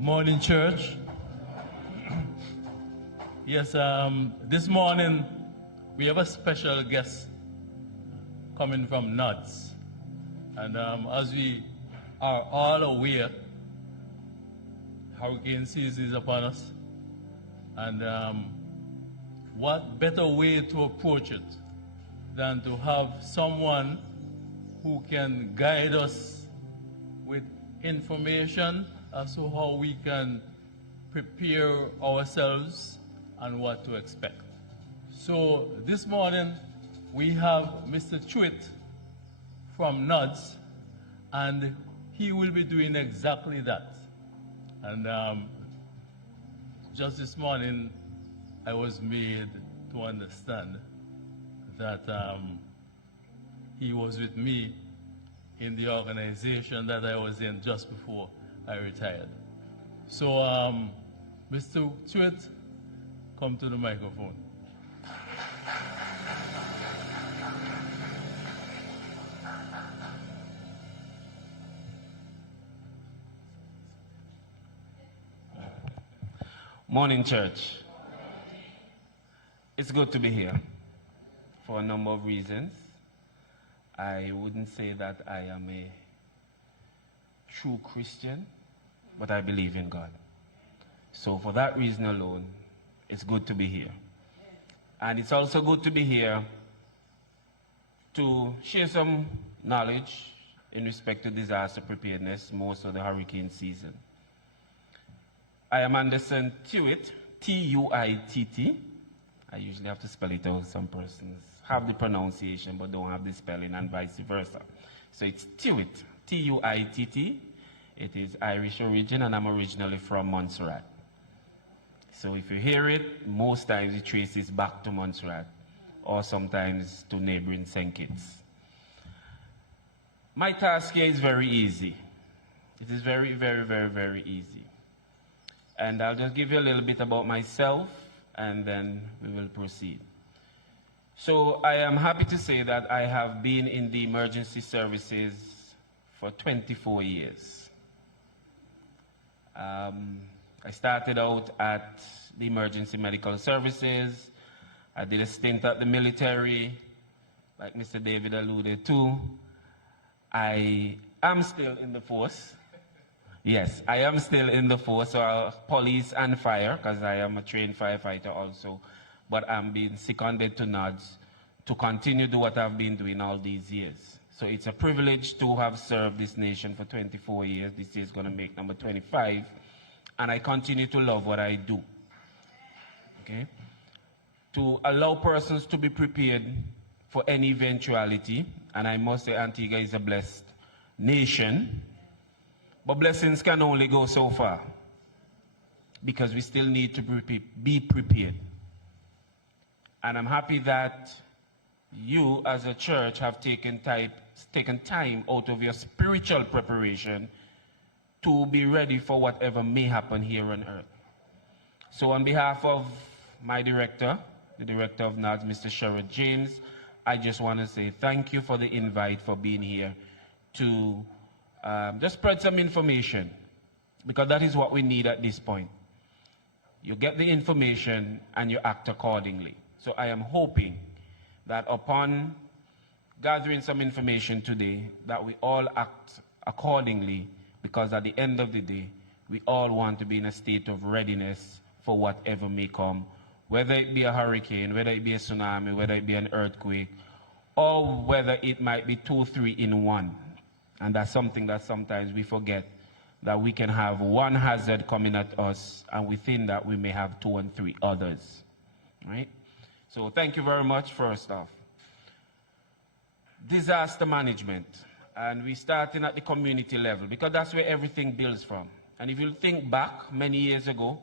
Good morning, church. Yes, this morning we have a special guest coming from Nods. And as we are all aware, hurricane season is upon us. And what better way to approach it than to have someone who can guide us with information as to how we can prepare ourselves and what to expect. So this morning we have Mr. Truitt from Nods, and he will be doing exactly that. And just this morning I was made to understand that he was with me in the organization that I was in just before I retired. So, Mr. Truitt, come to the microphone. Morning, church. It's good to be here for a number of reasons. I wouldn't say that I am a true Christian, but I believe in God. So for that reason alone, it's good to be here. And it's also good to be here to share some knowledge in respect to disaster preparedness, most of the hurricane season. I am Anderson Truitt, T-U-I-T-T. I usually have to spell it out. Some persons have the pronunciation but don't have the spelling, and vice versa. So it's Truitt, T-U-I-T-T. It is Irish origin, and I'm originally from Montserrat. So if you hear it, most times it traces back to Montserrat, or sometimes to neighboring St. Kitts. My task here is very easy. It is very, very, very, very easy. And I'll just give you a little bit about myself, and then we will proceed. So I am happy to say that I have been in the emergency services for 24 years. I started out at the emergency medical services. I did a stint at the military, like Mr. David alluded to. I am still in the force. Yes, I am still in the force, so police and fire, because I am a trained firefighter also. But I'm being seconded to Nods to continue to do what I've been doing all these years. So it's a privilege to have served this nation for 24 years. This year is going to make number 25. And I continue to love what I do. Okay? To allow persons to be prepared for any eventuality. And I must say Antigua is a blessed nation. But blessings can only go so far, because we still need to be prepared. And I'm happy that you as a church have taken time out of your spiritual preparation to be ready for whatever may happen here on earth. So on behalf of my director, the director of Nods, Mr. Sherrod James, I just want to say thank you for the invite, for being here to just spread some information, because that is what we need at this point. You get the information and you act accordingly. So I am hoping that upon gathering some information today, that we all act accordingly, because at the end of the day, we all want to be in a state of readiness for whatever may come, whether it be a hurricane, whether it be a tsunami, whether it be an earthquake, or whether it might be 2, 3 in one. And that's something that sometimes we forget, that we can have one hazard coming at us, and within that we may have 2 and 3 others, right? So thank you very much, first off. Disaster management, and we're starting at the community level, because that's where everything builds from. And if you think back many years ago,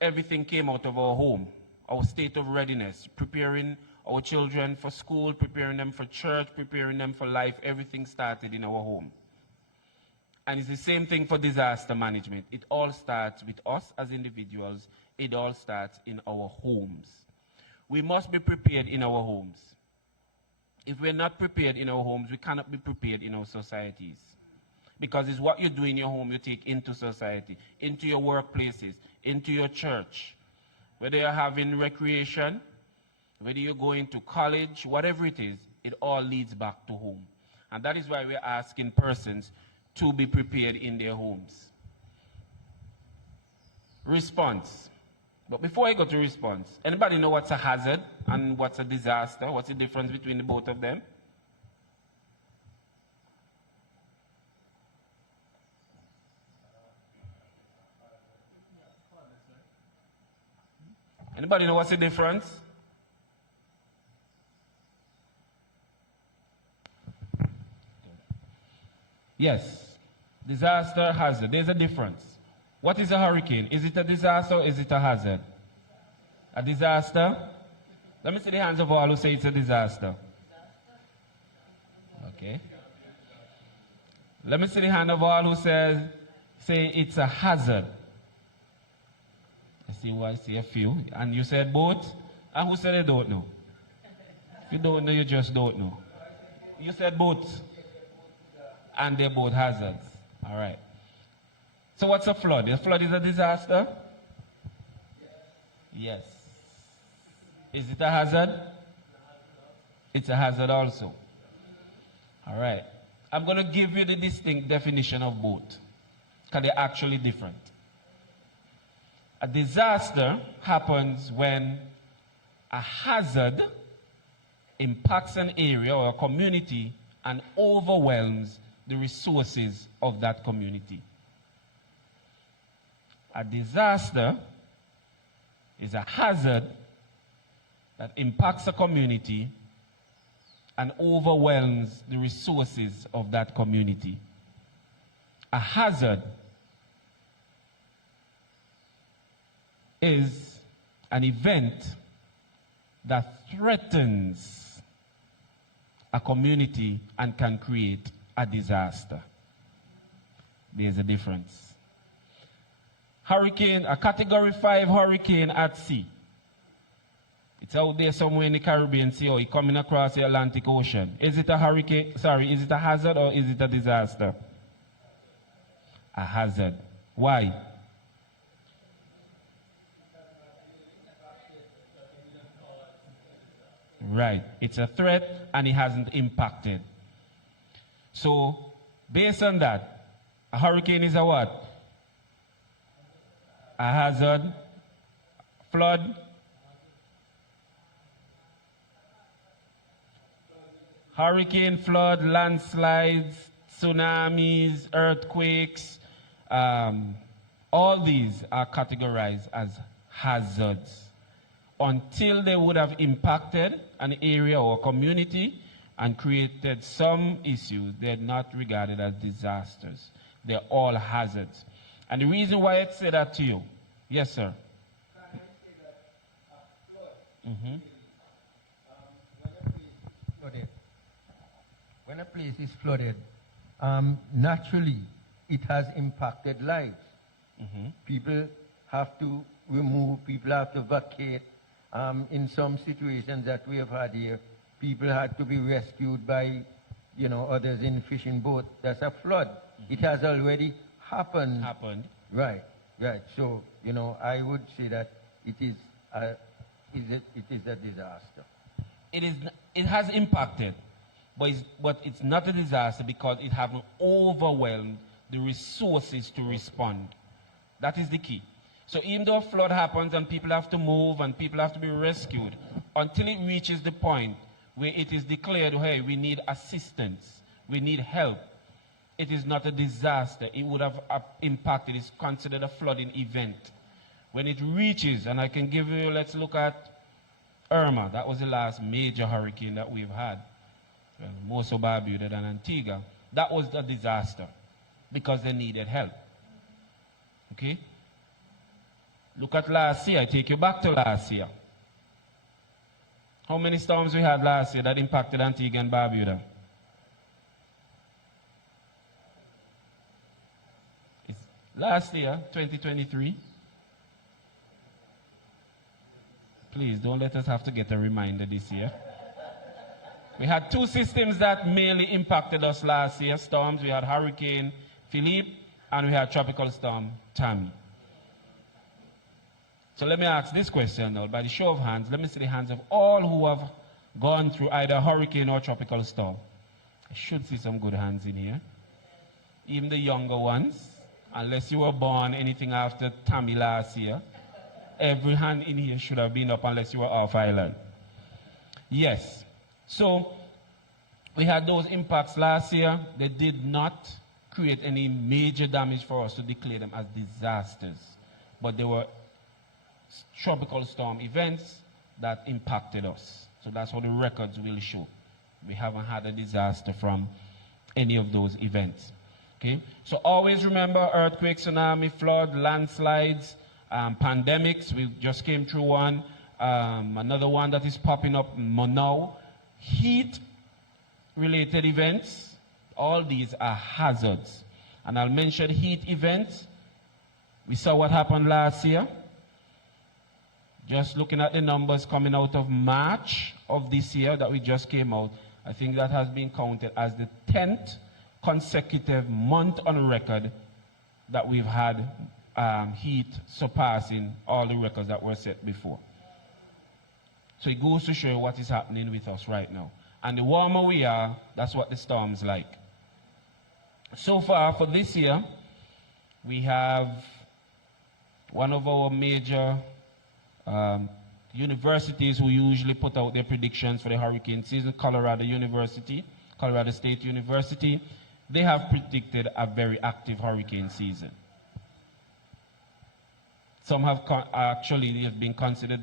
everything came out of our home, our state of readiness, preparing our children for school, preparing them for church, preparing them for life. Everything started in our home. And it's the same thing for disaster management. It all starts with us as individuals. It all starts in our homes. We must be prepared in our homes. If we're not prepared in our homes, we cannot be prepared in our societies. Because it's what you do in your home you take into society, into your workplaces, into your church. Whether you're having recreation, whether you're going to college, whatever it is, it all leads back to home. And that is why we're asking persons to be prepared in their homes. Response. But before I go to response, anybody know what's a hazard and what's a disaster? What's the difference between the both of them? Anybody know what's the difference? Yes. Disaster, hazard. There's a difference. What is a hurricane? Is it a disaster or is it a hazard? A disaster? Let me see the hands of all who say it's a disaster. Okay. Let me see the hand of all who say it's a hazard. I see a few. And you said both? And who said they don't know? If you don't know, you just don't know. You said both. And they're both hazards. All right. So what's a flood? A flood is a disaster? Yes. Is it a hazard? It's a hazard also. All right. I'm going to give you the distinct definition of both, because they're actually different. A disaster happens when a hazard impacts an area or a community and overwhelms the resources of that community. A disaster is a hazard that impacts a community and overwhelms the resources of that community. A hazard is an event that threatens a community and can create a disaster. There's a difference. Hurricane, a category 5 hurricane at sea. It's out there somewhere in the Caribbean Sea or it's coming across the Atlantic Ocean. Is it a hurricane? Sorry, is it a hazard or is it a disaster? A hazard. Why? Right. It's a threat and it hasn't impacted. So, based on that, a hurricane is a what? A hazard. Flood. Hurricane, flood, landslides, tsunamis, earthquakes, all these are categorized as hazards. Until they would have impacted an area or community and created some issues, they're not regarded as disasters. They're all hazards. And the reason why I say that to you, yes, sir. Mm-hmm. When a place is flooded, naturally it has impacted lives. Mm-hmm. People have to remove, people have to vacate. In some situations that we have had here, people had to be rescued by, others in fishing boat. That's a flood. Mm-hmm. It has already happened. Right. So, I would say that it is a disaster. It has impacted, but it's not a disaster because it hasn't overwhelmed the resources to respond. That is the key. So even though a flood happens and people have to move and people have to be rescued, until it reaches the point where it is declared, hey, we need assistance, we need help, it is not a disaster. It would have impacted. It's considered a flooding event. When it reaches, and I can give you, let's look at Irma. That was the last major hurricane that we've had. More so Barbuda than Antigua. That was a disaster because they needed help. Okay? Look at last year. I take you back to last year. How many storms we had last year that impacted Antigua and Barbuda? It's last year, 2023. Please don't let us have to get a reminder this year. We had two systems that mainly impacted us last year, storms. We had Hurricane Philippe, and we had Tropical Storm Tammy. So let me ask this question now. By the show of hands, let me see the hands of all who have gone through either hurricane or tropical storm. I should see some good hands in here. Even the younger ones, unless you were born anything after Tammy last year. Every hand in here should have been up unless you were off island. Yes. So we had those impacts last year. They did not create any major damage for us to declare them as disasters. But they were tropical storm events that impacted us. So that's what the records will show. We haven't had a disaster from any of those events. Okay? So always remember earthquake, tsunami, flood, landslides, pandemics. We just came through one. Another one that is popping up now. Heat-related events. All these are hazards. And I'll mention heat events. We saw what happened last year. Just looking at the numbers coming out of March of this year that we just came out, I think that has been counted as the 10th consecutive month on record that we've had heat surpassing all the records that were set before. So it goes to show you what is happening with us right now. And the warmer we are, that's what the storm's like. So far for this year, we have one of our major universities who usually put out their predictions for the hurricane season, Colorado State University. They have predicted a very active hurricane season. Some have actually have been considered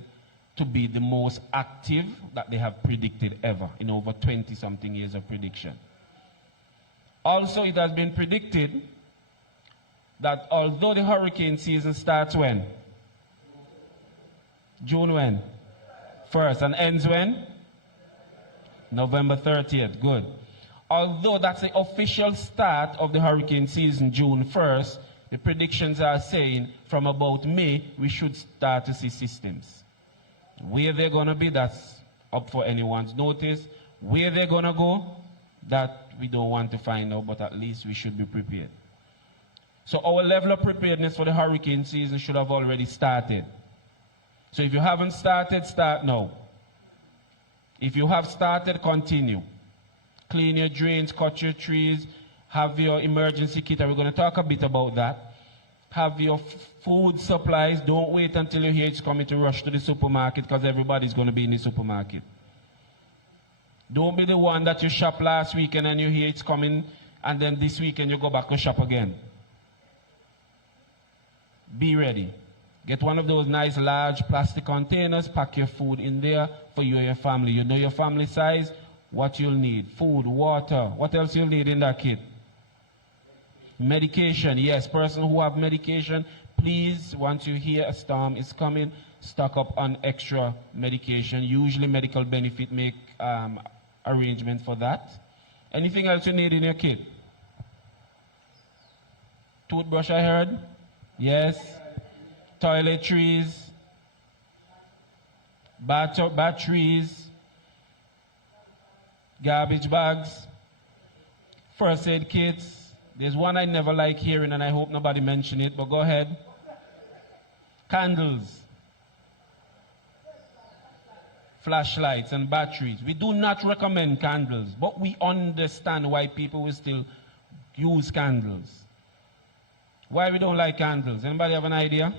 to be the most active that they have predicted ever in over 20-something years of prediction. Also, it has been predicted that although the hurricane season starts when? June when? 1st, and ends when? November 30th, good. Although that's the official start of the hurricane season, June 1st, the predictions are saying from about May, we should start to see systems. Where they're going to be, that's up for anyone's notice. Where they're going to go, that we don't want to find out, but at least we should be prepared. So our level of preparedness for the hurricane season should have already started. So if you haven't started, start now. If you have started, continue. Clean your drains, cut your trees, have your emergency kit, and we're going to talk a bit about that. Have your food supplies. Don't wait until you hear it's coming to rush to the supermarket, because everybody's going to be in the supermarket. Don't be the one that you shop last weekend and you hear it's coming, and then this weekend you go back to shop again. Be ready. Get one of those nice large plastic containers, pack your food in there for you and your family. You know your family size, what you'll need. Food, water, what else you'll need in that kit? Medication, yes, person who have medication, please, once you hear a storm is coming, stock up on extra medication. Usually medical benefit make arrangement for that. Anything else you need in your kit? Toothbrush, I heard? Yes. Toiletries, batteries, garbage bags, first aid kits. There's one I never like hearing, and I hope nobody mention it, but go ahead. Candles, flashlights, and batteries. We do not recommend candles, but we understand why people will still use candles. Why we don't like candles? Anybody have an idea?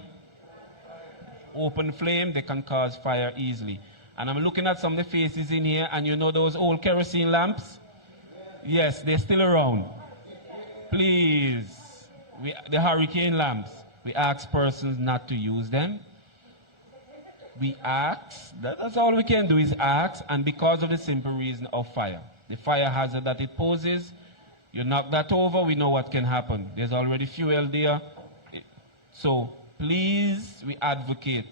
Open flame, they can cause fire easily. And I'm looking at some of the faces in here, and you know those old kerosene lamps? Yes, they're still around. Please, the hurricane lamps, we ask persons not to use them. We ask, that's all we can do is ask, and because of the simple reason of fire. The fire hazard that it poses, you knock that over, we know what can happen. There's already fuel there. So please, we advocate.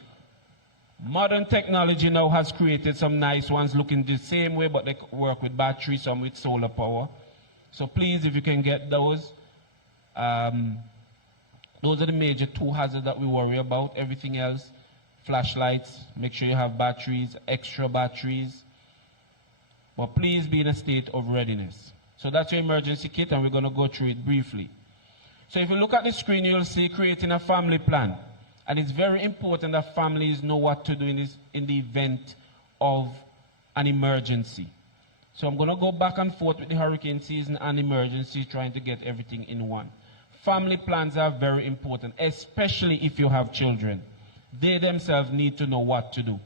Modern technology now has created some nice ones looking the same way, but they work with battery, some with solar power. So please, if you can get those. Those are the major two hazards that we worry about. Everything else, flashlights, make sure you have batteries, extra batteries. But please be in a state of readiness. So that's your emergency kit, and we're going to go through it briefly. So if you look at the screen, you'll see creating a family plan. And it's very important that families know what to do in the event of an emergency. So I'm going to go back and forth with the hurricane season and emergency, trying to get everything in one. Family plans are very important, especially if you have children. They themselves need to know what to do.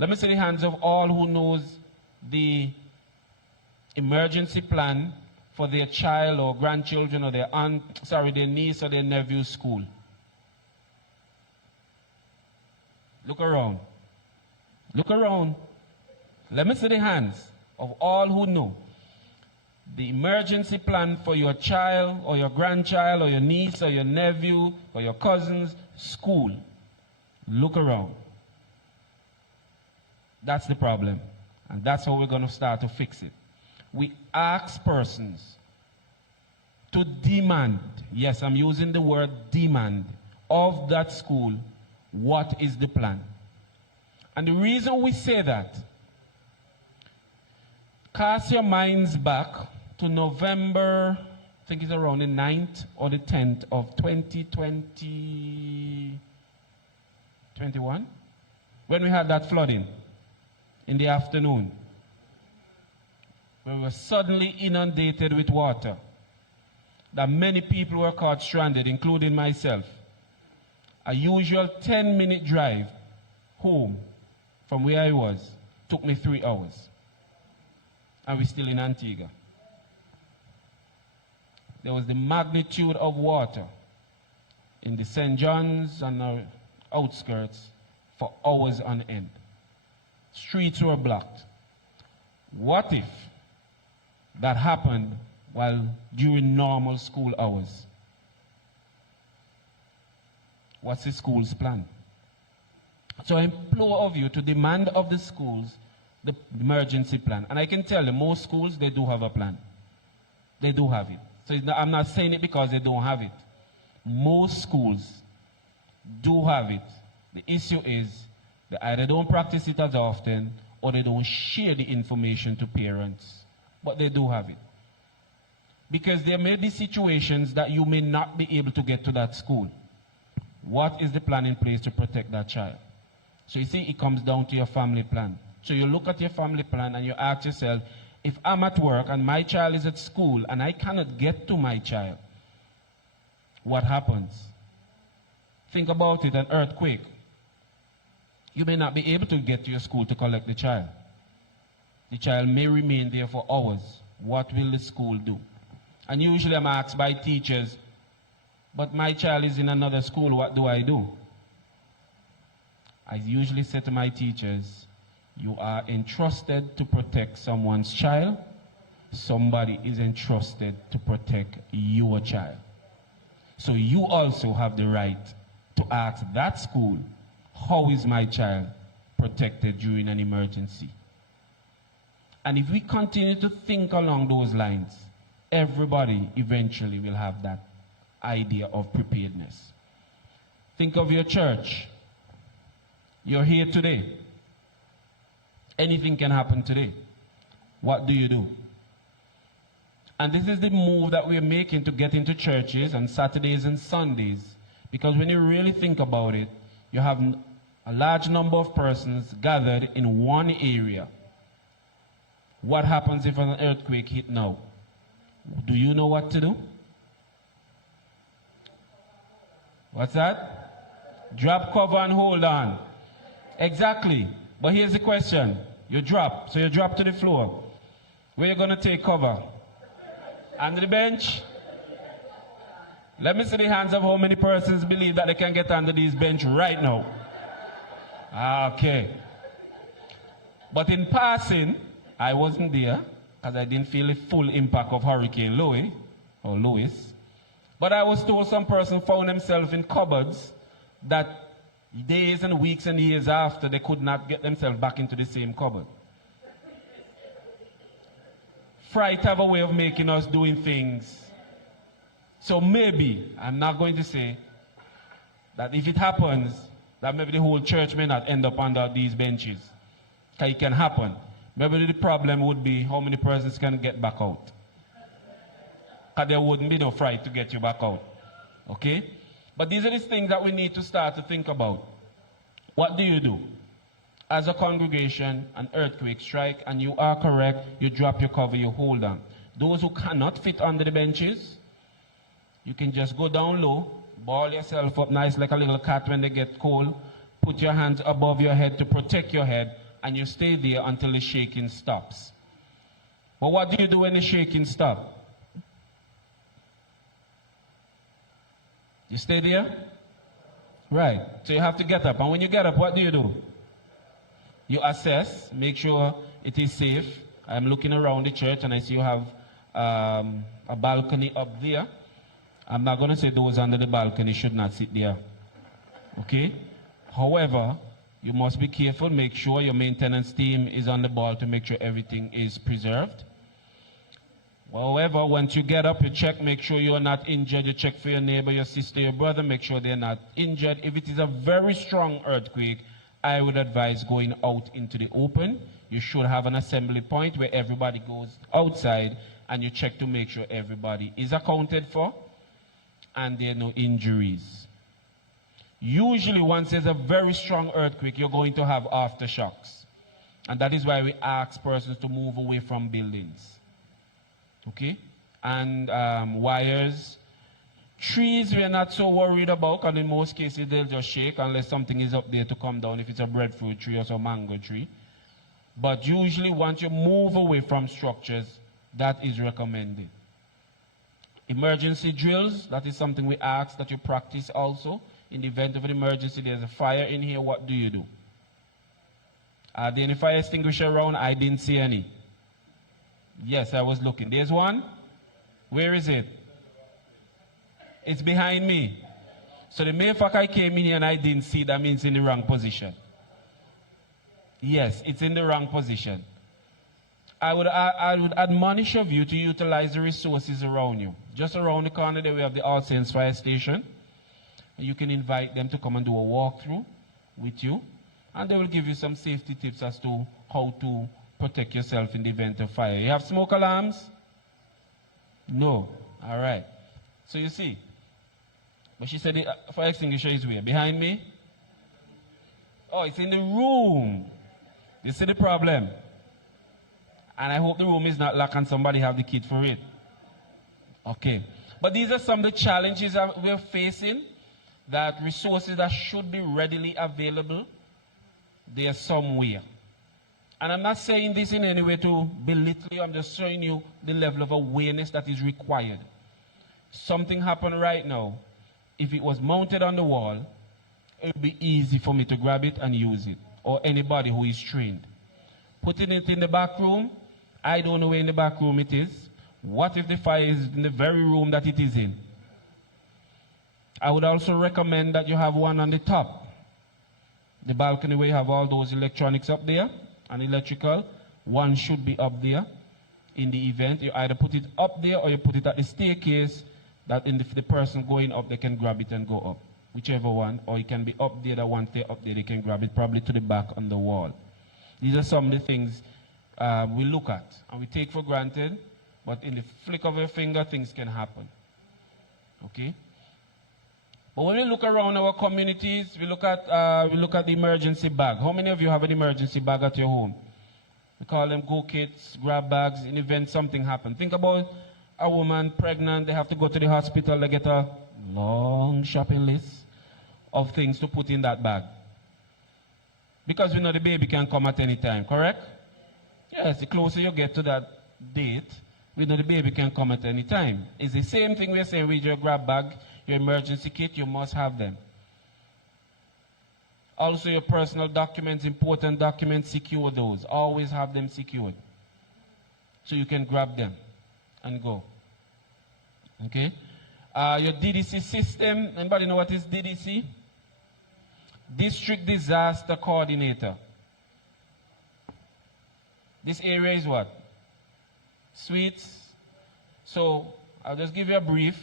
Let me see the hands of all who knows the emergency plan for their child or grandchildren or their their niece or their nephew's school. Look around. Look around. Let me see the hands of all who know the emergency plan for your child or your grandchild or your niece or your nephew or your cousin's school. Look around. That's the problem. And that's how we're going to start to fix it. We ask persons to demand, yes, I'm using the word demand, of that school, what is the plan? And the reason we say that, cast your minds back to November, I think it's around the 9th or the 10th of 2021, when we had that flooding in the afternoon. We were suddenly inundated with water. That many people were caught stranded, including myself. A usual 10-minute drive home from where I was took me 3 hours. And we're still in Antigua. There was the magnitude of water in the St. John's and the outskirts for hours on end. Streets were blocked. What if that happened while during normal school hours? What's the school's plan? So I implore of you to demand of the schools the emergency plan. And I can tell you, most schools, they do have a plan. They do have it. So I'm not saying it because they don't have it. Most schools do have it. The issue is they either don't practice it as often or they don't share the information to parents. But they do have it. Because there may be situations that you may not be able to get to that school. What is the plan in place to protect that child? So you see, it comes down to your family plan. So you look at your family plan and you ask yourself, if I'm at work and my child is at school and I cannot get to my child, what happens? Think about it, an earthquake. You may not be able to get to your school to collect the child. The child may remain there for hours. What will the school do? And usually I'm asked by teachers, but my child is in another school, what do I do? I usually say to my teachers, you are entrusted to protect someone's child. Somebody is entrusted to protect your child. So you also have the right to ask that school, how is my child protected during an emergency? And if we continue to think along those lines, everybody eventually will have that idea of preparedness. Think of your church. You're here today. Anything can happen today. What do you do? And this is the move that we're making to get into churches on Saturdays and Sundays. Because when you really think about it, you have a large number of persons gathered in one area. What happens if an earthquake hit now? Do you know what to do? What's that? Drop, cover, and hold on. Exactly. But here's the question. You drop. So you drop to the floor. Where are you going to take cover? Under the bench? Let me see the hands of how many persons believe that they can get under this bench right now. Okay. But in passing, I wasn't there because I didn't feel the full impact of Hurricane Louis. But I was told some person found themselves in cupboards that days and weeks and years after, they could not get themselves back into the same cupboard. Fright have a way of making us doing things. So maybe, I'm not going to say that if it happens, that maybe the whole church may not end up under these benches. Because it can happen. Maybe the problem would be how many persons can get back out. because there wouldn't be no fright to get you back out. Okay? But these are the things that we need to start to think about. What do you do? As a congregation, an earthquake strike, and you are correct, you drop your cover, you hold on. Those who cannot fit under the benches, you can just go down low, ball yourself up nice like a little cat when they get cold, put your hands above your head to protect your head, and you stay there until the shaking stops. But what do you do when the shaking stops? You stay there? Right. So you have to get up. And when you get up, what do you do? You assess, make sure it is safe. I'm looking around the church and I see you have a balcony up there. I'm not going to say those under the balcony should not sit there. Okay? However, you must be careful. Make sure your maintenance team is on the ball to make sure everything is preserved. However, once you get up, you check, make sure you're not injured. You check for your neighbor, your sister, your brother, make sure they're not injured. If it is a very strong earthquake, I would advise going out into the open. You should have an assembly point where everybody goes outside and you check to make sure everybody is accounted for and there are no injuries. Usually, once there's a very strong earthquake, you're going to have aftershocks. And that is why we ask persons to move away from buildings. Okay? And wires. Trees, we're not so worried about, and in most cases, they'll just shake unless something is up there to come down, if it's a breadfruit tree or some mango tree. But usually, once you move away from structures, that is recommended. Emergency drills, that is something we ask that you practice also. In the event of an emergency, there's a fire in here, what do you do? Are there any fire extinguisher around? I didn't see any. Yes, I was looking. There's one. Where is it? It's behind me. So the mere fact I came in here and I didn't see, that means in the wrong position. Yes, it's in the wrong position. I would admonish of you to utilize the resources around you. Just around the corner there we have the All Saints Fire Station. You can invite them to come and do a walkthrough with you. And they will give you some safety tips as to how to protect yourself in the event of fire. You have smoke alarms? No. All right. So you see. But she said the fire extinguisher is where? Behind me? Oh, it's in the room. You see the problem? And I hope the room is not locked and somebody have the key for it. Okay. But these are some of the challenges that we're facing, that resources that should be readily available, they are somewhere. And I'm not saying this in any way to belittle you, I'm just showing you the level of awareness that is required. Something happened right now. If it was mounted on the wall, it would be easy for me to grab it and use it, or anybody who is trained. Putting it in the back room, I don't know where in the back room it is. What if the fire is in the very room that it is in? I would also recommend that you have one on the top. The balcony where you have all those electronics up there and electrical, one should be up there. In the event, you either put it up there or you put it at the staircase, that in the person going up, they can grab it and go up. Whichever one, or it can be up there, that once they're up there, they can grab it probably to the back on the wall. These are some of the things we look at and we take for granted, but in the flick of a finger, things can happen. Okay? But when we look around our communities, we look at the emergency bag. How many of you have an emergency bag at your home? We call them go kits, grab bags, in event something happens. Think about a woman pregnant, they have to go to the hospital, they get a long shopping list of things to put in that bag. Because we know the baby can come at any time, correct? Yes, the closer you get to that date, we know the baby can come at any time. It's the same thing we're saying with your grab bag, your emergency kit, you must have them. Also your personal documents, important documents, secure those. Always have them secured. So you can grab them and go. Okay? Your DDC system, anybody know what is DDC? District Disaster Coordinator. This area is what? Suites. So, I'll just give you a brief.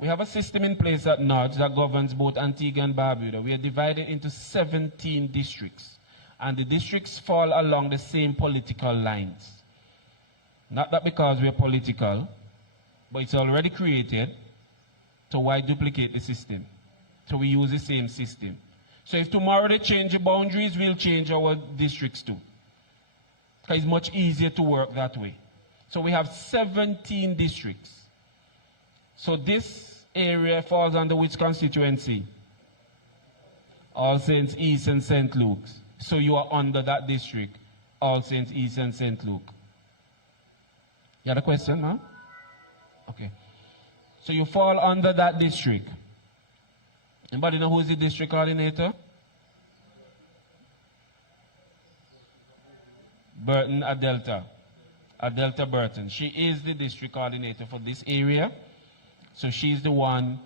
We have a system in place at NODS that governs both Antigua and Barbuda. We are divided into 17 districts. And the districts fall along the same political lines. Not that because we are political, but it's already created, so why duplicate the system? So we use the same system. So if tomorrow they change the boundaries, we'll change our districts too. Because it's much easier to work that way. So we have 17 districts. So this area falls under which constituency? All Saints East and St. Luke's. So you are under that district, All Saints East and St. Luke. You had a question, ma'am? Okay. So you fall under that district. Anybody know who is the district coordinator? Burton Adelta. Adelta Burton. She is the district coordinator for this area. So she's the one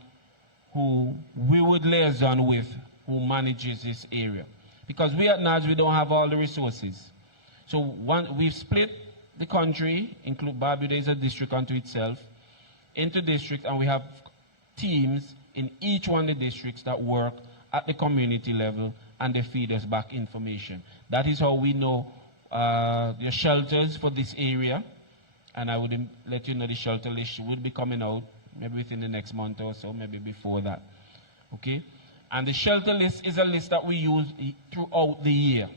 who we would liaison with, who manages this area. Because we at NADS, we don't have all the resources. So we've split the country, include Barbuda is a district unto itself, into districts, and we have teams in each one of the districts that work at the community level, and they feed us back information. That is how we know the shelters for this area, and I would let you know the shelter list will be coming out maybe within the next month or so, maybe before that. Okay? And the shelter list is a list that we use throughout the year.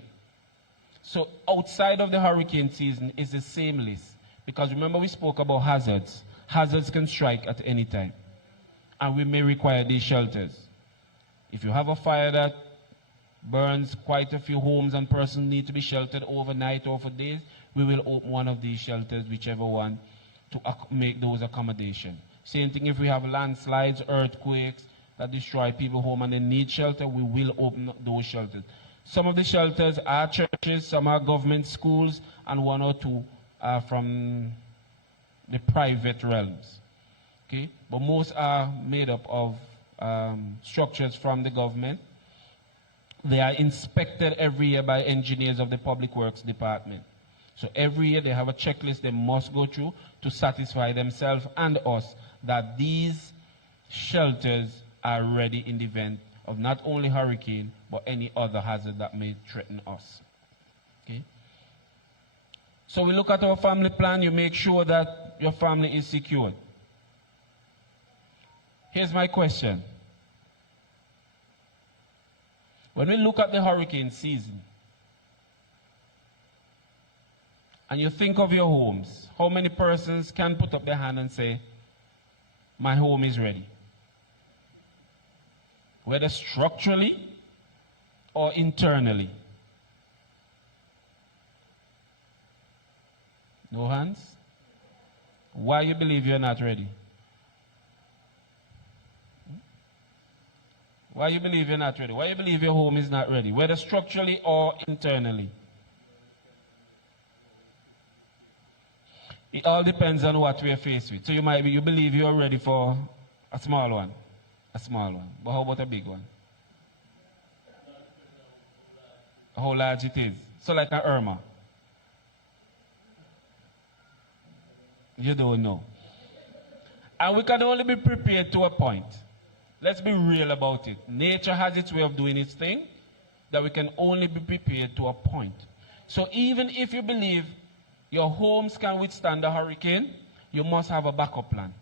So outside of the hurricane season is the same list. Because remember we spoke about hazards. Hazards can strike at any time. And we may require these shelters. If you have a fire that burns quite a few homes and persons need to be sheltered overnight or for days, we will open one of these shelters, whichever one, to make those accommodations. Same thing if we have landslides, earthquakes that destroy people's home and they need shelter, we will open those shelters. Some of the shelters are churches, some are government schools, and one or two are from the private realms. Okay? But most are made up of structures from the government. They are inspected every year by engineers of the Public Works Department. So every year they have a checklist they must go through to satisfy themselves and us that these shelters are ready in the event of not only hurricane, but any other hazard that may threaten us. Okay? So we look at our family plan, you make sure that your family is secured. Here's my question. When we look at the hurricane season, and you think of your homes, how many persons can put up their hand and say, my home is ready? Whether structurally or internally. No hands? Why you believe you're not ready? Why you believe you're not ready? Why you believe your home is not ready? Whether structurally or internally. It all depends on what we are faced with. So you believe you're ready for a small one. A small one. But how about a big one? How large it is. So like an Irma. You don't know. And we can only be prepared to a point. Let's be real about it. Nature has its way of doing its thing, that we can only be prepared to a point. So even if you believe your homes can withstand a hurricane, you must have a backup plan.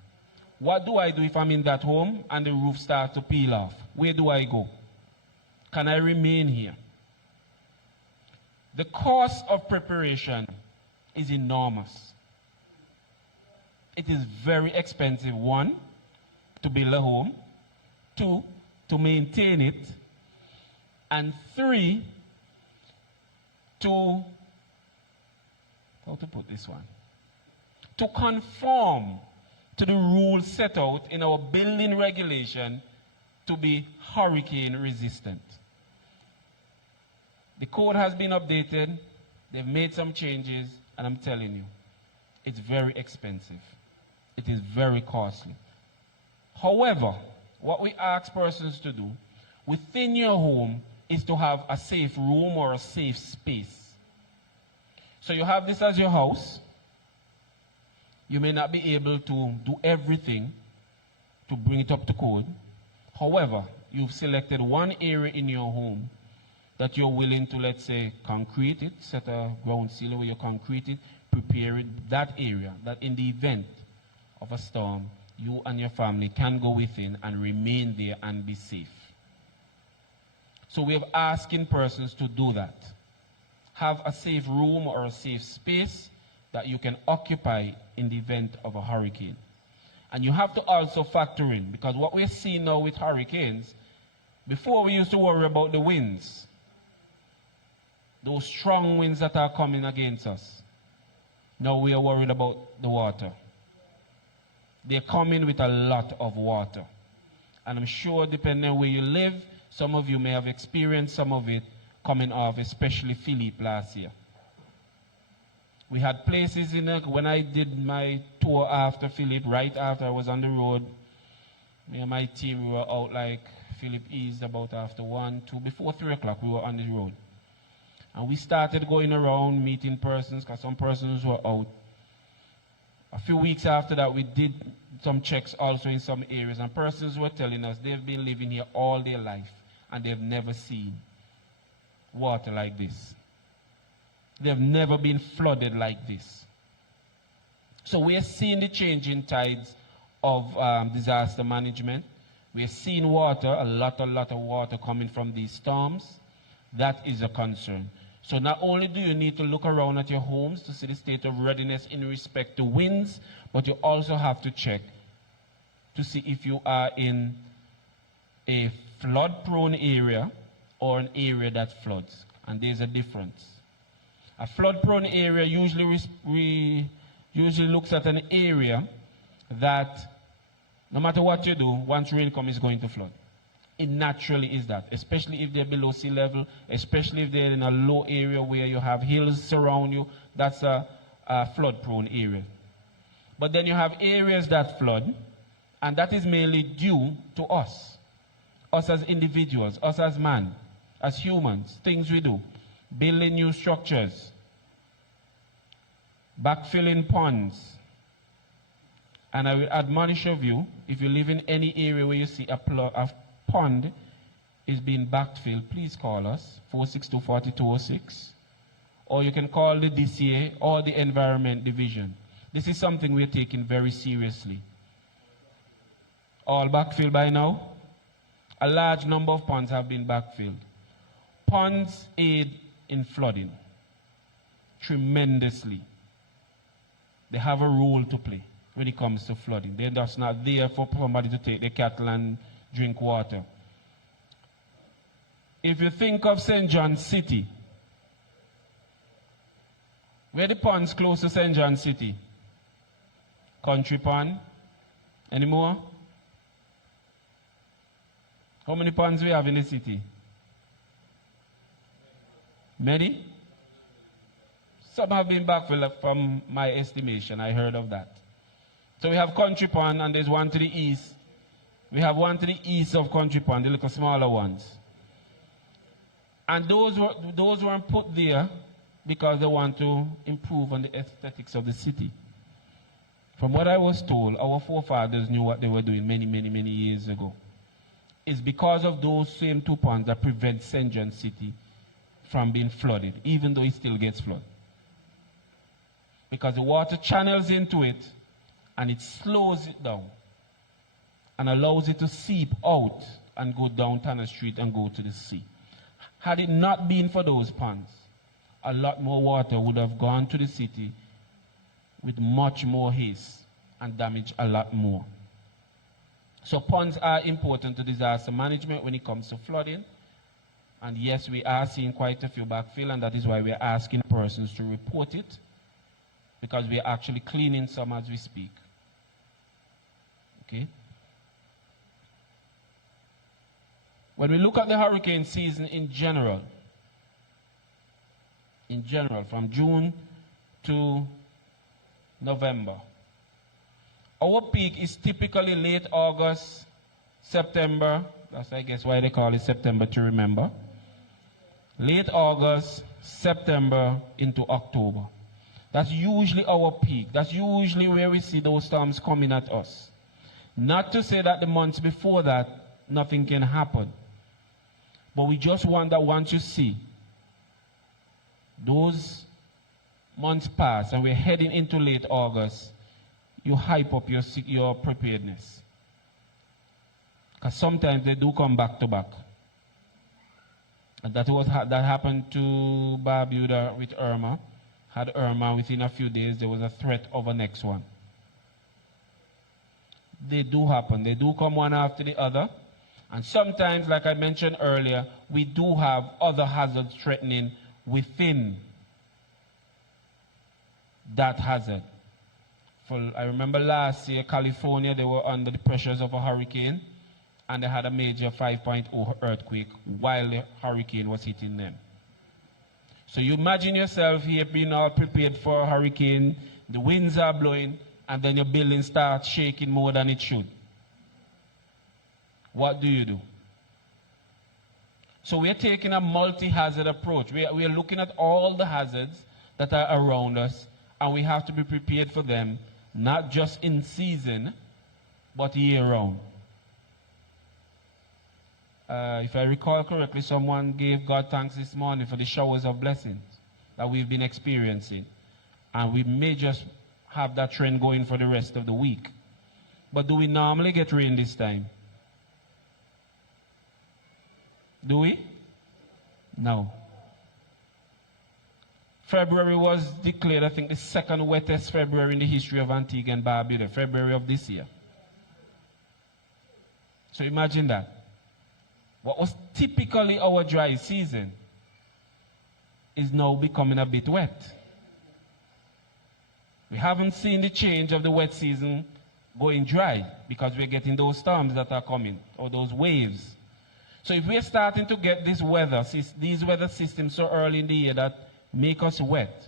What do I do if I'm in that home and the roof starts to peel off? Where do I go? Can I remain here? The cost of preparation is enormous. It is very expensive, one, to build a home, two, to maintain it, and three, to, how to put this one? To conform to the rules set out in our building regulation to be hurricane resistant. The code has been updated, they've made some changes, and I'm telling you, it's very expensive. It is very costly. However, what we ask persons to do within your home is to have a safe room or a safe space. So you have this as your house. You may not be able to do everything to bring it up to code. However, you've selected one area in your home that you're willing to, let's say, concrete it, set a ground seal where you concrete it, prepare it, that area, that in the event of a storm, you and your family can go within and remain there and be safe. So we have asking persons to do that. Have a safe room or a safe space that you can occupy in the event of a hurricane. And you have to also factor in, because what we're seeing now with hurricanes, before we used to worry about the winds, those strong winds that are coming against us. Now we are worried about the water. They're coming with a lot of water. And I'm sure depending on where you live, some of you may have experienced some of it coming off, especially Philippe last year. We had places when I did my tour after Philippe, right after I was on the road, me and my team were out like Philippe eased about after 1, 2, before 3 o'clock we were on the road. And we started going around meeting persons, because some persons were out. A few weeks after that, we did some checks also in some areas, and persons were telling us they've been living here all their life, and they've never seen water like this. They've never been flooded like this. So we're seeing the change in tides of disaster management. We're seeing water, a lot of water coming from these storms. That is a concern. So not only do you need to look around at your homes to see the state of readiness in respect to winds, but you also have to check to see if you are in a flood-prone area or an area that floods. And there's a difference. A flood-prone area usually looks at an area that no matter what you do, once rain comes, it's going to flood. It naturally is that, especially if they're below sea level, especially if they're in a low area where you have hills surround you. That's a flood-prone area. But then you have areas that flood, and that is mainly due to us as individuals, us as man, as humans, things we do, building new structures, backfilling ponds. And I will admonish of you, if you live in any area where you see a pond is being backfilled, please call us, 462-4206. Or you can call the DCA or the Environment Division. This is something we're taking very seriously. All backfilled by now? A large number of ponds have been backfilled. Ponds aid in flooding tremendously. They have a role to play when it comes to flooding. They're just not there for somebody to take the cattle and drink water. If you think of St. John's City, where the ponds close to St. John's City? Country Pond? Any more? How many ponds we have in the city? Many? Some have been backfilled from my estimation. I heard of that. So we have Country Pond, and there's one to the east. We have one to the east of Country Pond, the little smaller ones. And those weren't put there because they want to improve on the aesthetics of the city. From what I was told, our forefathers knew what they were doing many years ago. It's because of those same 2 ponds that prevent St. John's City from being flooded, even though it still gets flooded. Because the water channels into it and it slows it down and allows it to seep out and go down Tanner Street and go to the sea. Had it not been for those ponds, a lot more water would have gone to the city with much more haste and damaged a lot more. So ponds are important to disaster management when it comes to flooding. And yes, we are seeing quite a few backfill, and that is why we are asking persons to report it, because we are actually cleaning some as we speak. Okay? When we look at the hurricane season in general, from June to November, our peak is typically late August, September. That's, I guess, why they call it September to remember. Late August, September into October. That's usually our peak. That's usually where we see those storms coming at us. Not to say that the months before that, nothing can happen. But we just want that once you see those months pass and we're heading into late August, you hype up your preparedness. Because sometimes they do come back to back. And that happened to Barbuda with Irma. Had Irma, within a few days, there was a threat of a next one. They do happen. They do come one after the other. And sometimes, like I mentioned earlier, we do have other hazards threatening within that hazard. I remember last year, California, they were under the pressures of a hurricane, and they had a major 5.0 earthquake while the hurricane was hitting them. So you imagine yourself here being all prepared for a hurricane, the winds are blowing, and then your building starts shaking more than it should. What do you do? So we're taking a multi-hazard approach. We are looking at all the hazards that are around us, and we have to be prepared for them, not just in season, but year-round. If I recall correctly, someone gave God thanks this morning for the showers of blessings that we've been experiencing. And we may just have that trend going for the rest of the week. But do we normally get rain this time? Do we? No. February was declared, I think, the second wettest February in the history of Antigua and Barbuda, February of this year. So imagine that. What was typically our dry season is now becoming a bit wet. We haven't seen the change of the wet season going dry because we're getting those storms that are coming, or those waves. So if we're starting to get these weather systems so early in the year that make us wet,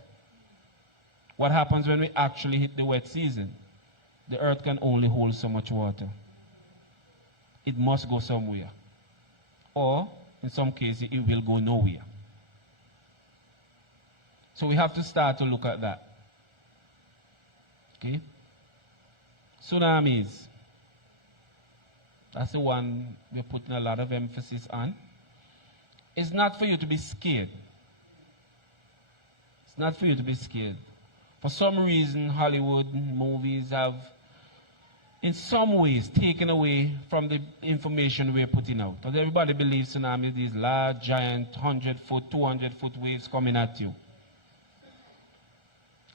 what happens when we actually hit the wet season? The earth can only hold so much water. It must go somewhere. Or, in some cases, it will go nowhere. So we have to start to look at that. Okay? Tsunamis. That's the one we're putting a lot of emphasis on. It's not for you to be scared. It's not for you to be scared. For some reason, Hollywood movies have, in some ways, taken away from the information we're putting out. Because everybody believes tsunamis, these large, giant, 100-foot, 200-foot waves coming at you.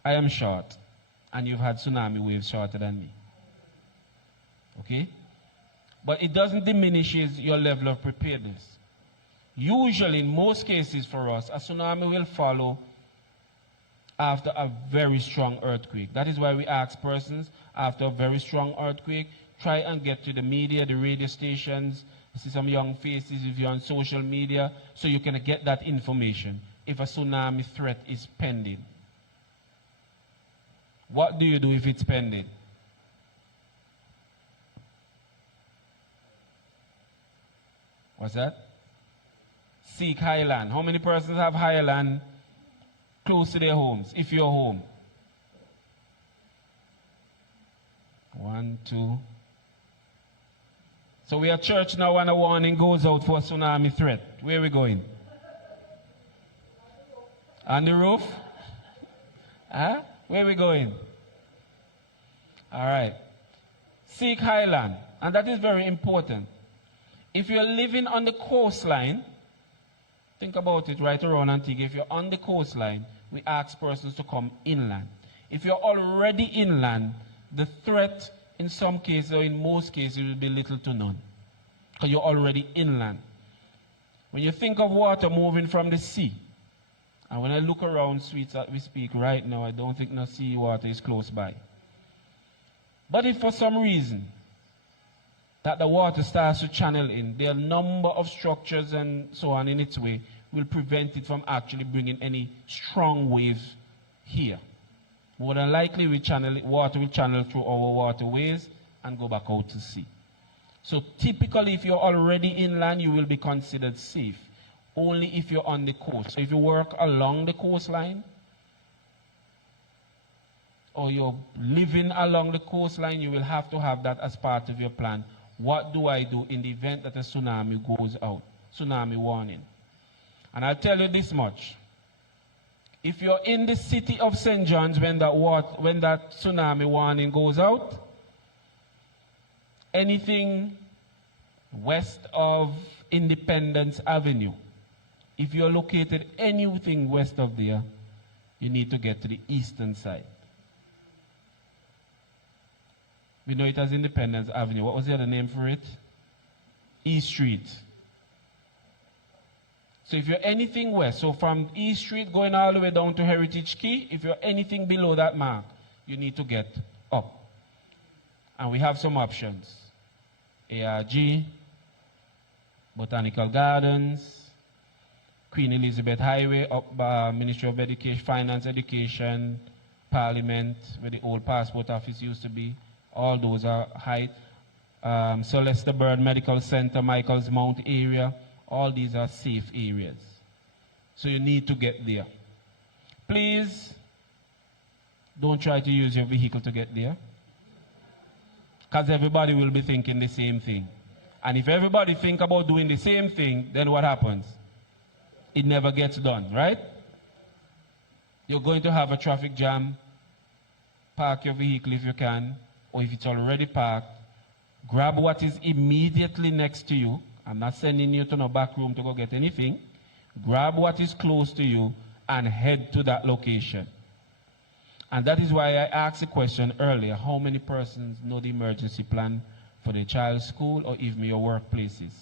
I am short, and you've had tsunami waves shorter than me. Okay? But it doesn't diminish your level of preparedness. Usually, in most cases for us, a tsunami will follow after a very strong earthquake. That is why we ask persons, after a very strong earthquake, try and get to the media, the radio stations, see some young faces if you're on social media, so you can get that information if a tsunami threat is pending. What do you do if it's pending? What's that? Seek highland. How many persons have highland close to their homes, if you're home? 1, 2. So we are church now and a warning goes out for a tsunami threat. Where are we going? On the roof? Huh? Where are we going? All right. Seek highland. And that is very important. If you're living on the coastline, think about it right around Antigua. If you're on the coastline, we ask persons to come inland. If you're already inland, the threat in some cases, or in most cases, will be little to none. Because you're already inland. When you think of water moving from the sea, and when I look around Sweets that we speak right now, I don't think no sea water is close by. But if for some reason that the water starts to channel in, there are a number of structures and so on in its way will prevent it from actually bringing any strong waves here. More than likely, water will channel through our waterways and go back out to sea. So typically, if you're already inland, you will be considered safe. Only if you're on the coast. So if you work along the coastline, or you're living along the coastline, you will have to have that as part of your plan. What do I do in the event that a tsunami goes out? Tsunami warning. And I'll tell you this much. If you're in the city of St. John's when that tsunami warning goes out, anything west of Independence Avenue, if you're located anything west of there, you need to get to the eastern side. We know it as Independence Avenue. What was the other name for it? East Street. So if you're anything west, so from East Street going all the way down to Heritage Quay, if you're anything below that mark, you need to get up. And we have some options. ARG, Botanical Gardens, Queen Elizabeth Highway, up by Ministry of Education, Finance, Education, Parliament, where the old passport office used to be. All those are height. Sylvester Bird Medical Center, Michael's Mount area. All these are safe areas. So you need to get there. Please, don't try to use your vehicle to get there. Because everybody will be thinking the same thing. And if everybody think about doing the same thing, then what happens? It never gets done, right? You're going to have a traffic jam. Park your vehicle if you can, or if it's already parked, grab what is immediately next to you. I'm not sending you to no back room to go get anything. Grab what is close to you and head to that location. And that is why I asked the question earlier, how many persons know the emergency plan for their child's school or even your workplaces?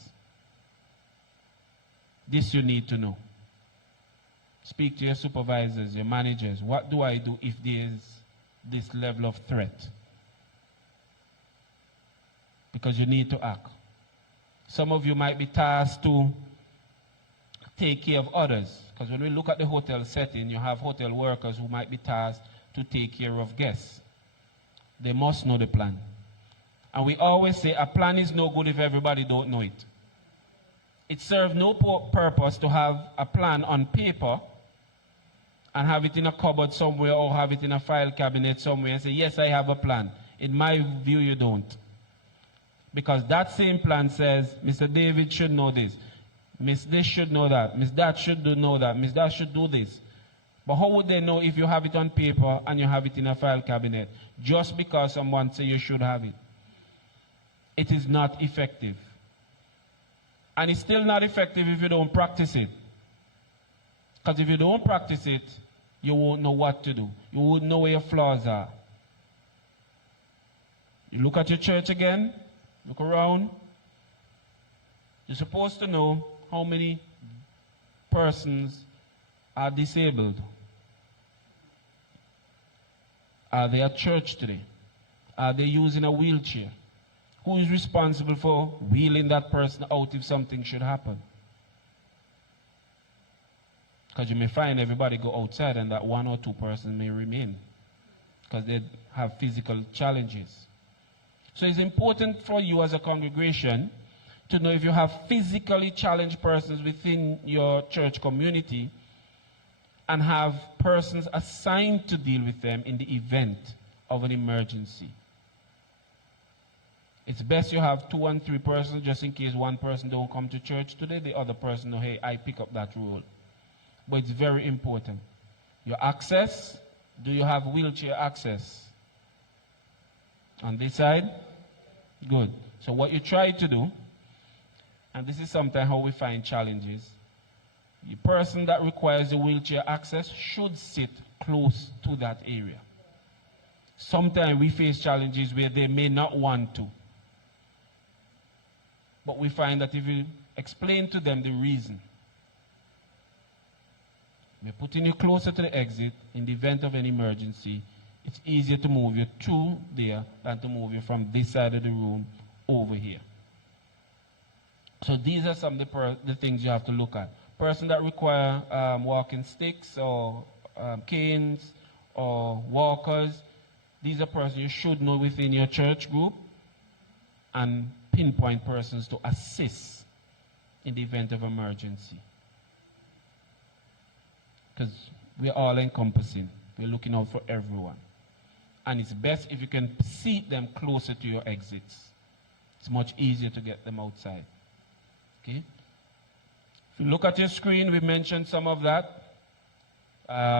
This you need to know. Speak to your supervisors, your managers. What do I do if there's this level of threat? Because you need to act. Some of you might be tasked to take care of others. Because when we look at the hotel setting, you have hotel workers who might be tasked to take care of guests. They must know the plan. And we always say a plan is no good if everybody don't know it. It serves no purpose to have a plan on paper and have it in a cupboard somewhere or have it in a file cabinet somewhere and say, yes, I have a plan. In my view, you don't. Because that same plan says, Mr. David should know this. Miss this should know that. Miss that should know that. Miss that should do this. But how would they know if you have it on paper and you have it in a file cabinet? Just because someone says you should have it. It is not effective. And it's still not effective if you don't practice it. Because if you don't practice it, you won't know what to do. You won't know where your flaws are. You look at your church again, look around. You're supposed to know how many persons are disabled. Are they at church today? Are they using a wheelchair? Who is responsible for wheeling that person out if something should happen? Because you may find everybody go outside and that one or two persons may remain because they have physical challenges. So it's important for you as a congregation to know if you have physically challenged persons within your church community and have persons assigned to deal with them in the event of an emergency. It's best you have 2 and 3 persons just in case one person don't come to church today, the other person know, hey, I pick up that role. But it's very important. Your access, do you have wheelchair access? On this side? Good. So what you try to do, and this is sometimes how we find challenges, the person that requires the wheelchair access should sit close to that area. Sometimes we face challenges where they may not want to. But we find that if you explain to them the reason, we're putting you closer to the exit in the event of an emergency, it's easier to move you through there than to move you from this side of the room over here. So these are some of the things you have to look at. Person that require walking sticks or canes or walkers, these are persons you should know within your church group and pinpoint persons to assist in the event of emergency. Because we're all encompassing. We're looking out for everyone. And it's best if you can seat them closer to your exits. It's much easier to get them outside. Okay? If you look at your screen, we mentioned some of that.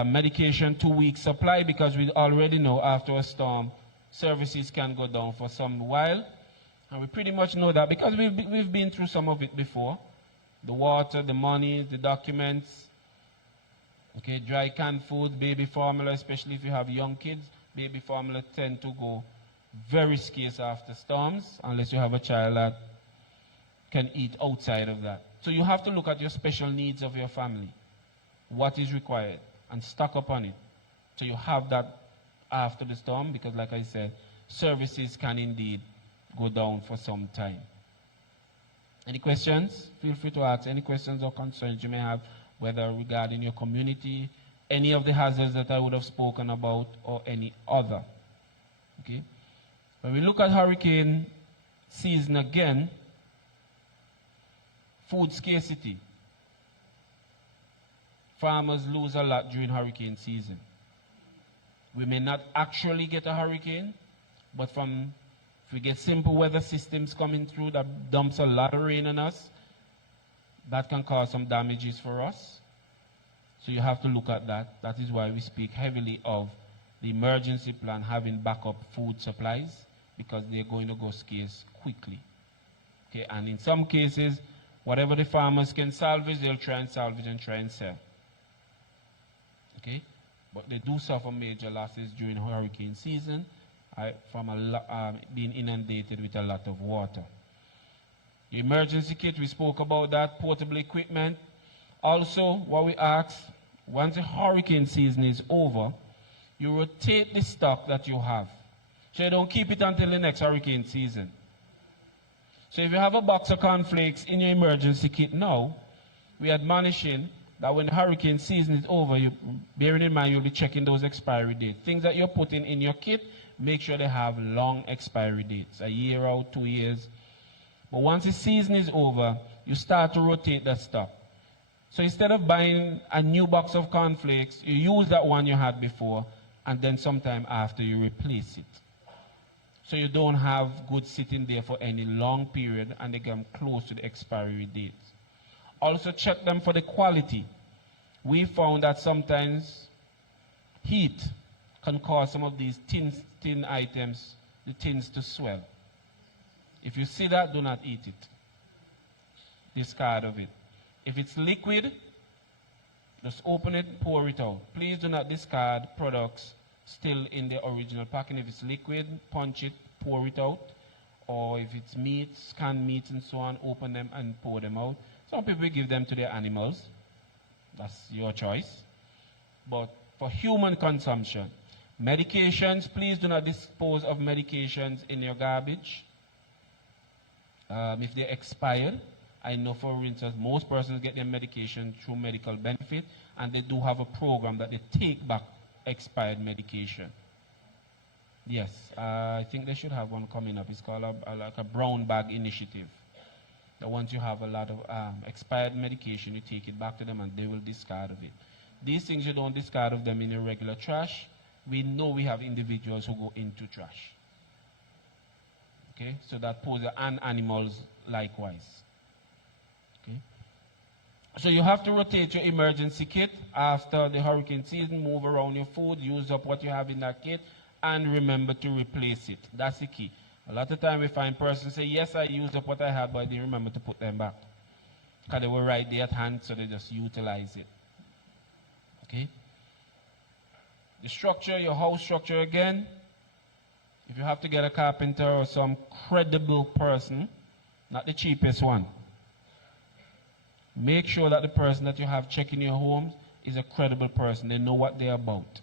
medication 2 weeks supply, because we already know after a storm, services can go down for some while. And we pretty much know that because we've been through some of it before. The water, the money, the documents, okay, dry canned food, baby formula, especially if you have young kids, baby formula tend to go very scarce after storms, unless you have a child that can eat outside of that. So you have to look at your special needs of your family, what is required, and stock up on it. So you have that after the storm, because like I said, services can indeed go down for some time. Any questions? Feel free to ask any questions or concerns you may have, whether regarding your community, any of the hazards that I would have spoken about, or any other. Okay? When we look at hurricane season again, food scarcity. Farmers lose a lot during hurricane season. We may not actually get a hurricane, but if we get simple weather systems coming through that dumps a lot of rain on us, that can cause some damages for us. So you have to look at that. That is why we speak heavily of the emergency plan having backup food supplies, because they're going to go scarce quickly. Okay, and in some cases, whatever the farmers can salvage, they'll try and salvage and try and sell. Okay, but they do suffer major losses during hurricane season from being inundated with a lot of water. The emergency kit, we spoke about that, portable equipment. Also, what we ask, once the hurricane season is over, you rotate the stock that you have. So you don't keep it until the next hurricane season. So if you have a box of cornflakes in your emergency kit now, we are admonishing that when the hurricane season is over, bearing in mind you'll be checking those expiry dates. Things that you're putting in your kit, make sure they have long expiry dates, a year out, 2 years. But once the season is over, you start to rotate that stock. So instead of buying a new box of cornflakes, you use that one you had before, and then sometime after you replace it. So you don't have goods sitting there for any long period and they come close to the expiry dates. Also check them for the quality. We found that sometimes heat can cause some of these tin items, the tins to swell. If you see that, do not eat it. Discard of it. If it's liquid, just open it, pour it out. Please do not discard products still in the original packing. If it's liquid, punch it, pour it out. Or if it's meats, canned meats and so on, open them and pour them out. Some people give them to their animals. That's your choice. But for human consumption, medications, please do not dispose of medications in your garbage. If they're expired, I know, for instance, most persons get their medication through medical benefit, and they do have a program that they take back expired medication. Yes, I think they should have one coming up. It's called like a brown bag initiative. That once you have a lot of expired medication, you take it back to them and they will discard of it. These things you don't discard of them in your regular trash. We know we have individuals who go into trash. Okay, so that poses, and animals likewise. Okay. So you have to rotate your emergency kit after the hurricane season, move around your food, use up what you have in that kit, and remember to replace it. That's the key. A lot of time we find persons say, yes, I used up what I had, but I didn't remember to put them back. Because they were right there at hand, so they just utilize it. Okay? The structure, your house structure again, if you have to get a carpenter or some credible person, not the cheapest one, make sure that the person that you have checking your homes is a credible person. They know what they're about.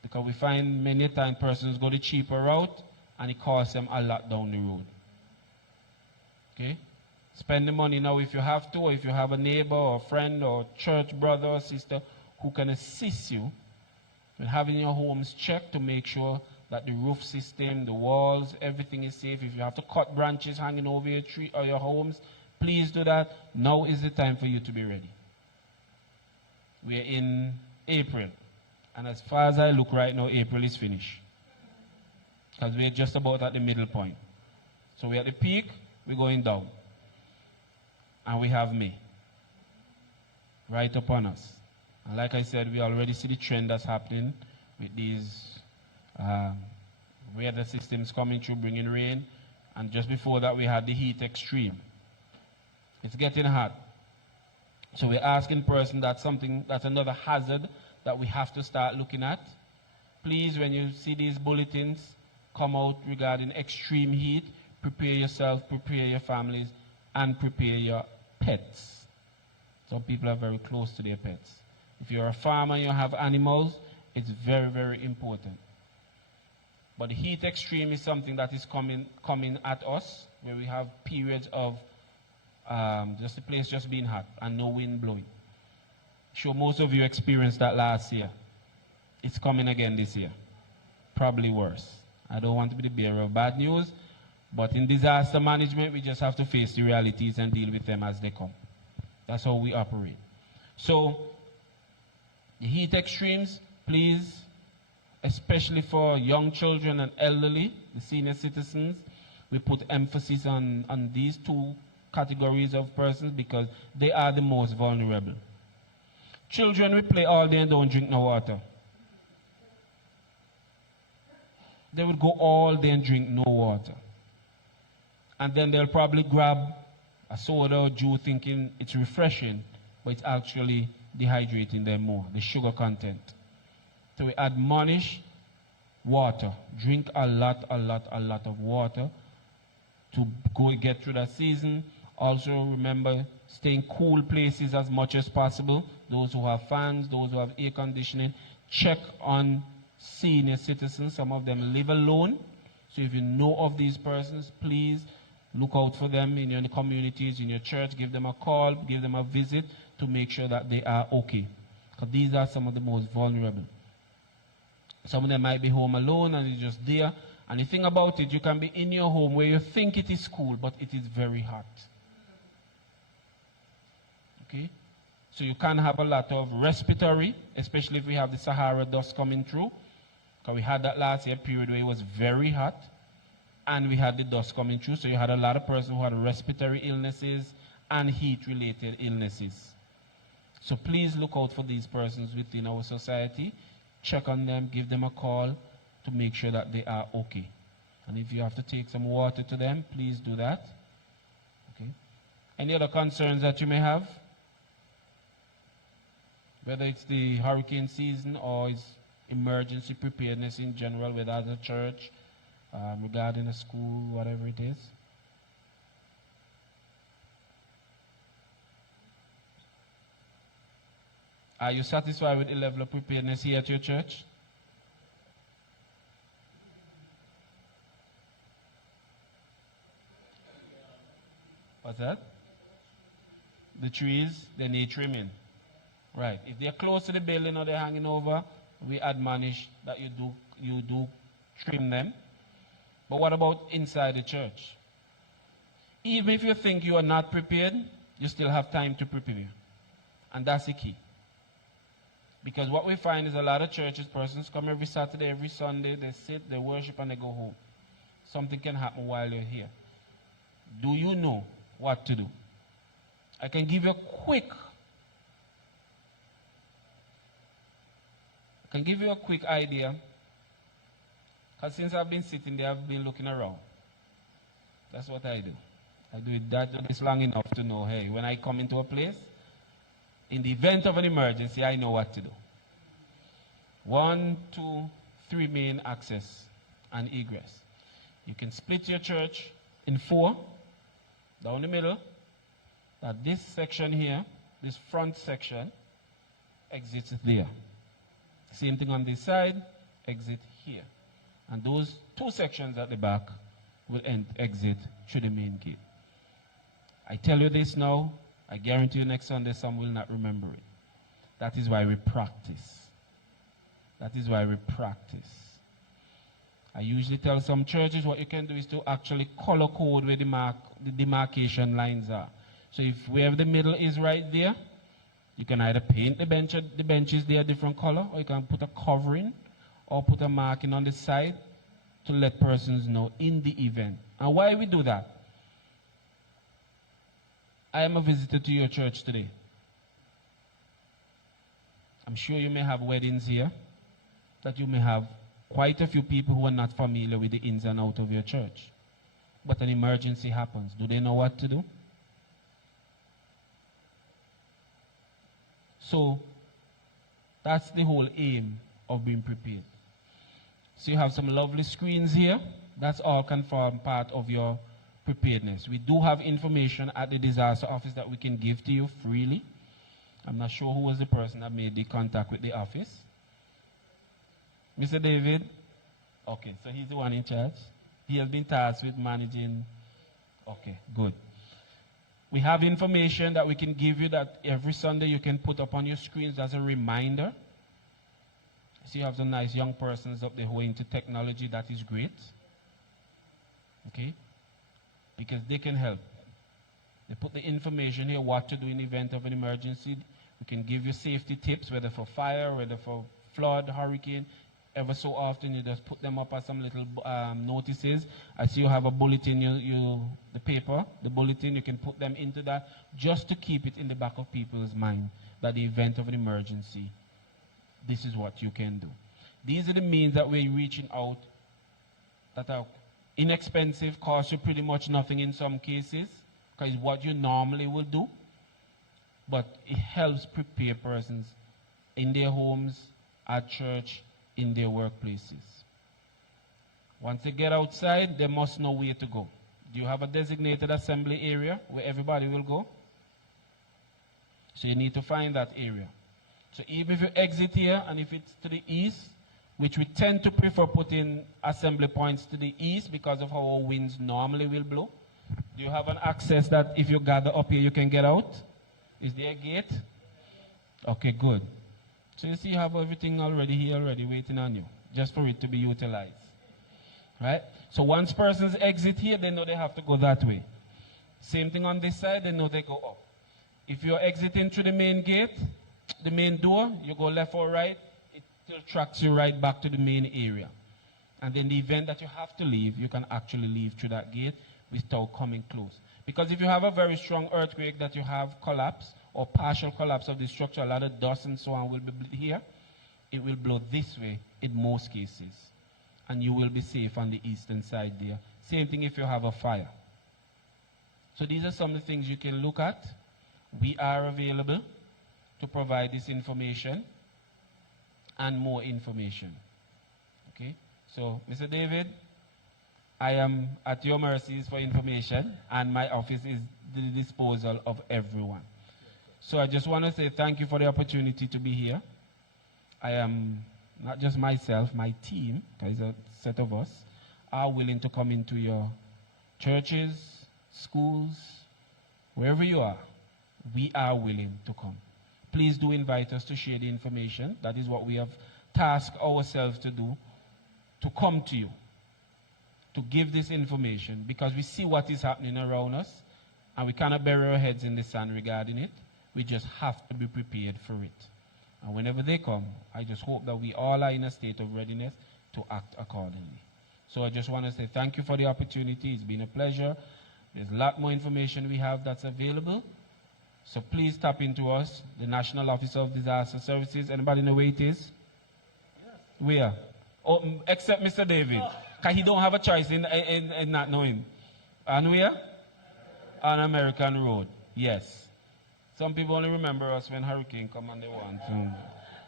Because we find many times persons go the cheaper route and it costs them a lot down the road. Okay? Spend the money now if you have to, or if you have a neighbor or a friend or church brother or sister who can assist you with having your homes checked to make sure that the roof system, the walls, everything is safe. If you have to cut branches hanging over your tree or your homes, please do that. Now is the time for you to be ready. We are in April. And as far as I look right now, April is finished. Because we're just about at the middle point. So we're at the peak, we're going down. And we have May right upon us. And like I said, we already see the trend that's happening with these weather systems coming through, bringing rain. And just before that, we had the heat extreme. It's getting hot. So we're asking person that's another hazard that we have to start looking at. Please, when you see these bulletins come out regarding extreme heat, prepare yourself, prepare your families, and prepare your pets. Some people are very close to their pets. If you're a farmer and you have animals, it's very, very important. But the heat extreme is something that is coming at us, where we have periods of just the place just being hot and no wind blowing. Sure, most of you experienced that last year. It's coming again this year. Probably worse. I don't want to be the bearer of bad news, but in disaster management, we just have to face the realities and deal with them as they come. That's how we operate. So, the heat extremes, please, especially for young children and elderly, the senior citizens, we put emphasis on these two categories of persons because they are the most vulnerable. Children, we play all day and don't drink no water. They would go all day and drink no water. And then they'll probably grab a soda or juice thinking it's refreshing, but it's actually dehydrating them more, the sugar content. So we admonish water. Drink a lot of water to get through that season. Also remember staying cool places as much as possible. Those who have fans, those who have air conditioning, check on senior citizens. Some of them live alone. So if you know of these persons, please look out for them in your communities, in your church. Give them a call, give them a visit to make sure that they are okay. Because these are some of the most vulnerable. Some of them might be home alone and it's just there. And the thing about it, you can be in your home where you think it is cool, but it is very hot. Okay? So you can have a lot of respiratory, especially if we have the Sahara dust coming through. Because we had that last year period where it was very hot. And we had the dust coming through. So you had a lot of persons who had respiratory illnesses and heat-related illnesses. So please look out for these persons within our society. Check on them, give them a call to make sure that they are okay. And if you have to take some water to them, please do that. Okay. Any other concerns that you may have? Whether it's the hurricane season or it's emergency preparedness in general, whether at a church, regarding a school, whatever it is. Are you satisfied with the level of preparedness here at your church? What's that? The trees, they need trimming. Right. If they're close to the building or they're hanging over, we admonish that you do trim them. But what about inside the church? Even if you think you are not prepared, you still have time to prepare. And that's the key. Because what we find is a lot of churches, persons come every Saturday, every Sunday, they sit, they worship, and they go home. Something can happen while you're here. Do you know what to do? I can give you a quick idea. Because since I've been sitting there, I've been looking around. That's what I do. I do this long enough to know, hey, when I come into a place, in the event of an emergency, I know what to do. 1, 2, 3 main access and egress. You can split your church in 4, down the middle. That this section here, this front section, exits there. Same thing on this side, exit here. And those 2 sections at the back will exit through the main gate. I tell you this now, I guarantee you next Sunday some will not remember it. That is why we practice. That is why we practice. I usually tell some churches what you can do is to actually color code where the demarcation lines are. So if wherever the middle is right there, you can either paint the benches there a different color, or you can put a covering or put a marking on the side to let persons know in the event. And why we do that? I am a visitor to your church today. I'm sure you may have weddings here, that you may have quite a few people who are not familiar with the ins and outs of your church. But an emergency happens. Do they know what to do? So that's the whole aim of being prepared. So you have some lovely screens here. That's all can form part of your preparedness. We do have information at the disaster office that we can give to you freely. I'm not sure who was the person that made the contact with the office. Mr. David? Okay, so he's the one in charge. He has been tasked with managing. Okay, good. We have information that we can give you that every Sunday you can put up on your screens as a reminder. So you have some nice young persons up there who are into technology. That is great. Okay? Because they can help. They put the information here, what to do in the event of an emergency. We can give you safety tips, whether for fire, whether for flood, hurricane. Ever so often, you just put them up as some little notices. I see you have a bulletin, the paper, the bulletin, you can put them into that just to keep it in the back of people's mind that the event of an emergency, this is what you can do. These are the means that we're reaching out that are inexpensive, cost you pretty much nothing in some cases, because it's what you normally will do, but it helps prepare persons in their homes, at church, in their workplaces. Once they get outside, they must know where to go. Do you have a designated assembly area where everybody will go? So you need to find that area. So even if you exit here and if it's to the east, which we tend to prefer putting assembly points to the east because of how our winds normally will blow. Do you have an access that if you gather up here you can get out? Is there a gate? Okay, good. So you see you have everything already here already waiting on you, just for it to be utilized. Right? So once persons exit here, they know they have to go that way. Same thing on this side, they know they go up. If you're exiting through the main gate, the main door, you go left or right, it still tracks you right back to the main area. And then the event that you have to leave, you can actually leave through that gate without coming close. Because if you have a very strong earthquake that you have collapse or partial collapse of the structure, a lot of dust and so on will be here, it will blow this way in most cases. And you will be safe on the eastern side there. Same thing if you have a fire. So these are some of the things you can look at. We are available to provide this information and more information. Okay? So, Mr. David, I am at your mercies for information, and my office is at the disposal of everyone. So I just want to say thank you for the opportunity to be here. I am, not just myself, my team, because a set of us, are willing to come into your churches, schools, wherever you are. We are willing to come. Please do invite us to share the information. That is what we have tasked ourselves to do, to come to you, to give this information, because we see what is happening around us, and we cannot bury our heads in the sand regarding it. We just have to be prepared for it. And whenever they come, I just hope that we all are in a state of readiness to act accordingly. So I just want to say thank you for the opportunity. It's been a pleasure. There's a lot more information we have that's available. So please tap into us, the National Office of Disaster Services. Anybody know where it is? Yes. Where? Oh, except Mr. David. Because he don't have a choice in not knowing. And where? On American Road. Yes. Some people only remember us when hurricane come and they want to.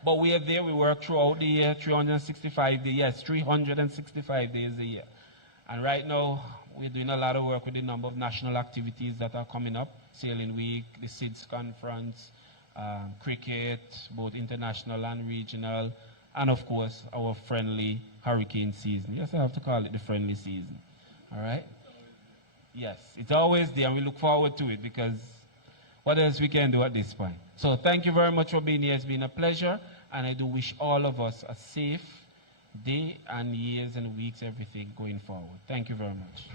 But we are there. We work throughout the year, 365 days. Yes, 365 days a year. And right now, we're doing a lot of work with a number of national activities that are coming up. Sailing Week, the SIDS Conference, cricket, both international and regional, and of course, our friendly hurricane season. Yes, I have to call it the friendly season. All right? Yes, it's always there, and we look forward to it because what else we can do at this point? So thank you very much for being here. It's been a pleasure, and I do wish all of us a safe day and years and weeks, everything going forward. Thank you very much.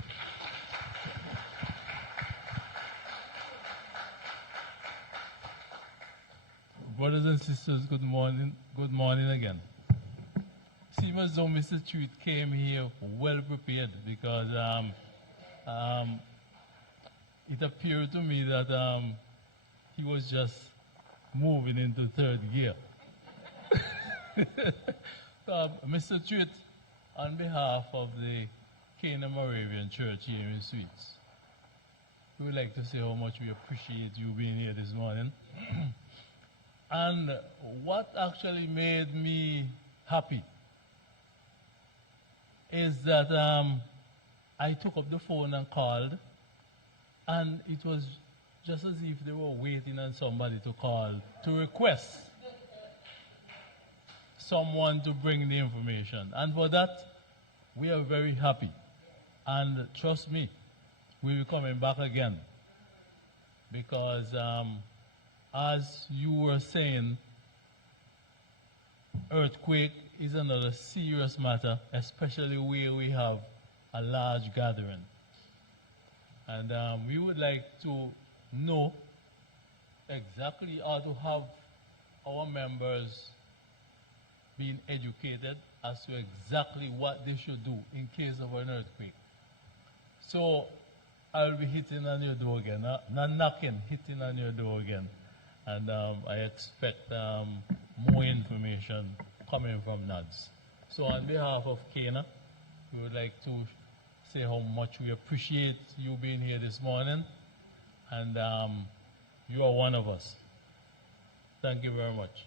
Brothers and sisters, good morning. Good morning again. Seems as though Mr. Treat came here well prepared because it appeared to me that he was just moving into third gear. Mr. Treat, on behalf of the Cana Moravian Church here in Sweets, we would like to say how much we appreciate you being here this morning. And what actually made me happy is that I took up the phone and called, and it was just as if they were waiting on somebody to call to request someone to bring the information. And for that, we are very happy. And trust me, we will be coming back again. Because as you were saying, earthquake is another serious matter, especially where we have a large gathering. And we would like to know exactly how to have our members being educated as to exactly what they should do in case of an earthquake. So I'll be hitting on your door again, not knocking, hitting on your door again. And I expect more information coming from NADS. So on behalf of Cana, we would like to say how much we appreciate you being here this morning. And you are one of us. Thank you very much.